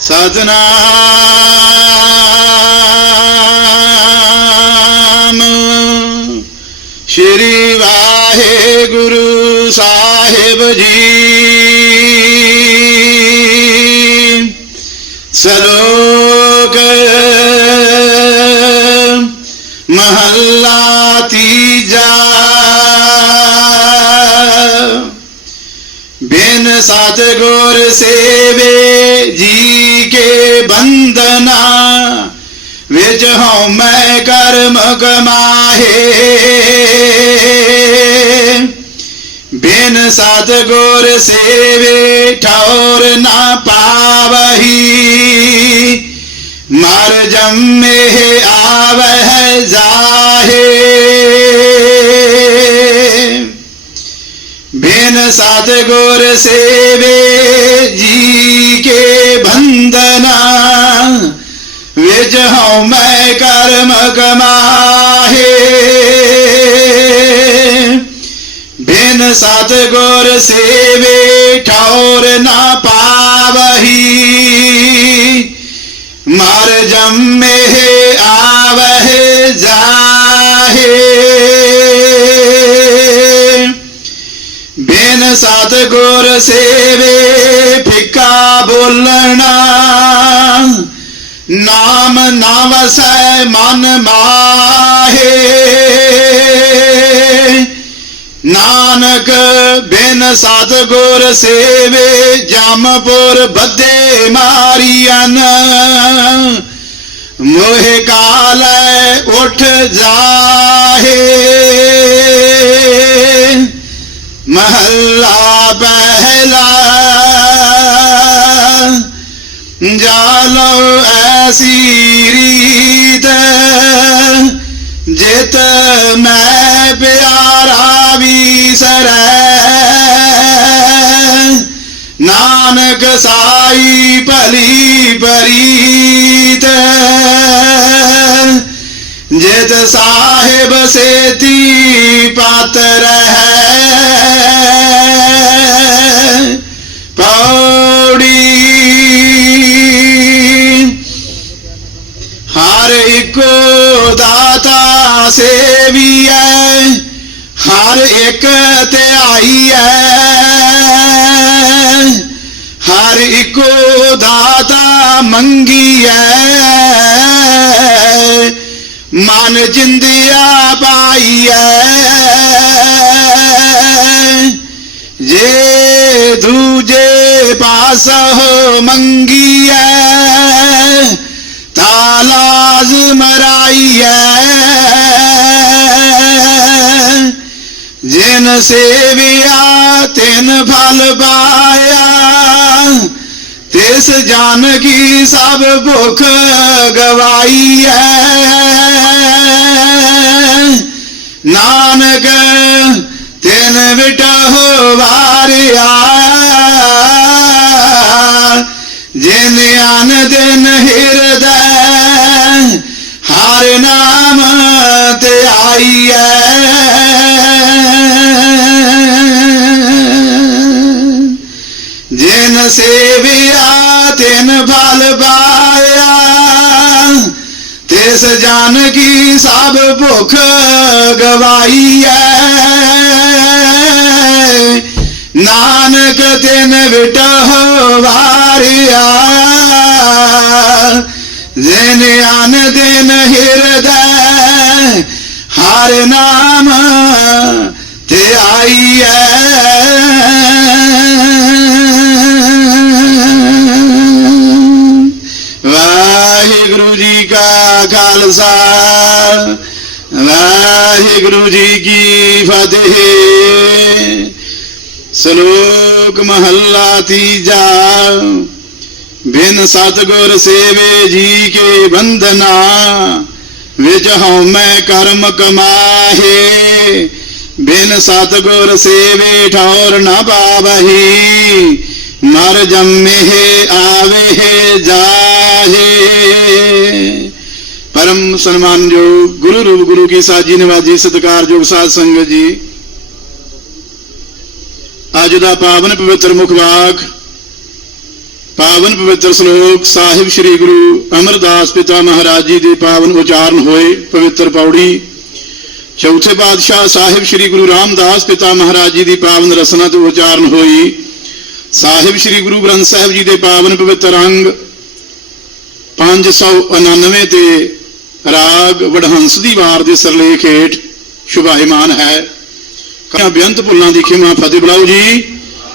ਸਤਨਾਮ ਸ਼੍ਰੀ ਵਾਹਿਗੁਰੂ ਸਾਹਿਬ ਜੀ। ਸਲੋਕ ਮਹੱਲਾ ਤੀਜਾ। ਬਿਨ ਸਤਗੁਰ ਸੇਵੇ ਜੀ। ਵਿੱਚ ਹਉਮੈ ਕਰਮ ਕਮਾਹੇ ਬਿਨ ਸਤਗੁਰ ਸੇਵੇ ਠੌਰ ਨਾ ਪਾਵਹੀ। ਮਰ ਜੰਮੇ ਆਵਹਿ ਜਾਹੇ। ਬਿਨ ਸਤਗੁਰ ਸੇਵੇ ਜੀ ਮੈਂ ਕਰਮ ਕਮਾਹੇ। ਬਿਨ ਸਤਗੁਰ ਸੇਵੇ ਠੌਰ ਨਾ ਪਾਵਹੀ। ਮਰ ਜੰਮੇ ਆਵਹਿ ਜਾਹੇ। ਬਿਨ ਸਤਗੁਰ ਸੇਵੇ ਫਿੱਕਾ ਬੋਲਣਾ। ਨਾਮ ਨਾ ਵਸੈ ਮਨ ਮਾਹੇ। ਨਾਨਕ ਬਿਨ ਸਤਗੁਰ ਸੇਵੇ, ਜਮਪੁਰ ਬੱਦੇ ਮਾਰੀਆਂ ਮੋਹਿ ਕਾਲੈ ਉਠ ਜਾਹੇ। ਮਹੱਲਾ ਪਹਿਲਾ ਜਾਲੋ ਐਸੀ ਰੀਤ ਜਿਤ ਮੈਂ ਪਿਆਰਾ ਵੀ ਵੀਸਰੈ ਨਾਨਕ ਸਾਈ ਭਲੀ ਪਰੀਤ ਜਿਤ ਸਾਹਿਬ ਸੇਤੀ ਪਾਤਰ ਹੈ। ਹਰ ਇੱਕੋ ਦਾਤਾ ਸੇਵੀਐ, ਹਰ ਇੱਕ ਧਿਆਈਐ। ਹਰ ਇੱਕੋ ਦਾਤਾ ਮੰਗੀ ਮੰਗੀਐ। ਮਨ ਜਿੰਦਿਆ ਪਾਈਐ। ਜੇ ਦੂਜੇ ਪਾਸੋਂ ਮੰਗੀ ਤਾ ਲਾਜ਼ਮ ਰਾਈਐ ਜਿਨ ਸੇਵਿਆ, ਤਿਨ ਫਲ ਪਾਇਆ। ਤਿਸ ਜਨ ਕੀ ਸਭ ਭੁਖ ਗਵਾਈਐ। ਨਾਨਕ, ਤਿਨ ਵਿਟਹੁ ਵਾਰਿਆ। ਹਰ ਨਾਮ ਤੇ ਆਈ ਆਈਐ। ਜਿਨ ਸੇਵਿਆ, ਤਿਨ ਫਲ ਪਾਇਆ। ਤਿਸ ਜਨ ਕੀ ਸਭ ਭੁਖ ਗਵਾਈਐ। ਨਾਨਕ ਤਿਨ ਵਿਟਹੁ ਵਾਰਿਆ। ਜਿਨ ਅਨ ਦਿਨ ਹਿਰਦੈ। ਹਰ ਨਾਮ ਤੇ ਆਈਐ। ਵਾਹਿਗੁਰੂ ਜੀ ਕਾ ਖਾਲਸਾ, ਵਾਹਿਗੁਰੂ ਜੀ ਕੀ ਫਤਿਹ। ਸ਼ਲੋਕ ਮਹੱਲਾ ਤੀਜਾ। ਬਿਨ ਸਤਗੁਰ ਸੇਵੇ ਜੀ ਕੇ ਬੰਧਨਾ, ਵਿੱਚ ਹਉਮੈ ਕਰਮ ਕਮਾਹੇ। ਬਿਨ ਸਤਗੁਰ ਸੇਵੇ ਠੌਰ ਨ ਪਾਵਹੀ, ਮਰ ਜੰਮੇ ਆਵੇ ਜਾਹੇ। ਪਰਮ ਸਨਮਾਨਯੋਗ ਗੁਰੂ ਰੂਪ ਗੁਰੂ ਕੀ ਸਾਜੀ ਨਿਵਾਜੀ ਸਤਿਕਾਰਯੋਗ ਸਾਧ ਸੰਗਤ ਜੀ, ਅੱਜ ਦਾ ਪਾਵਨ ਪਵਿੱਤਰ ਮੁਖ ਵਾਕ ਪਾਵਨ ਪਵਿੱਤਰ ਸ਼ਲੋਕ ਸਾਹਿਬ ਸ੍ਰੀ ਗੁਰੂ ਅਮਰਦਾਸ ਪਿਤਾ ਮਹਾਰਾਜ ਜੀ ਦੇ ਪਾਵਨ ਉਚਾਰਨ ਹੋਏ ਪਵਿੱਤਰ ਪੌੜੀ। ਚੌਥੇ ਪਾਤਸ਼ਾਹ ਸਾਹਿਬ ਸ੍ਰੀ ਗੁਰੂ ਰਾਮਦਾਸ ਪਿਤਾ ਮਹਾਰਾਜ ਜੀ ਦੀ ਪਾਵਨ ਰਸਨਾ ਤੋਂ ਉਚਾਰਨ ਹੋਈ। ਸਾਹਿਬ ਸ੍ਰੀ ਗੁਰੂ ਗ੍ਰੰਥ ਸਾਹਿਬ ਜੀ ਦੇ ਪਾਵਨ ਪਵਿੱਤਰ ਅੰਗ 599 ਤੇ ਰਾਗ ਵਡਹੰਸ ਦੀ ਵਾਰ ਦੇ ਸਰਲੇਖ ਹੇਠ ਸ਼ੁਭਾਇਮਾਨ ਹੈ। ਕਾ ਬੇਅੰਤ ਭੁੱਲਾਂ ਦੀ ਖਿਮਾ ਫਤਿਹ ਬੁਲਾਓ ਜੀ।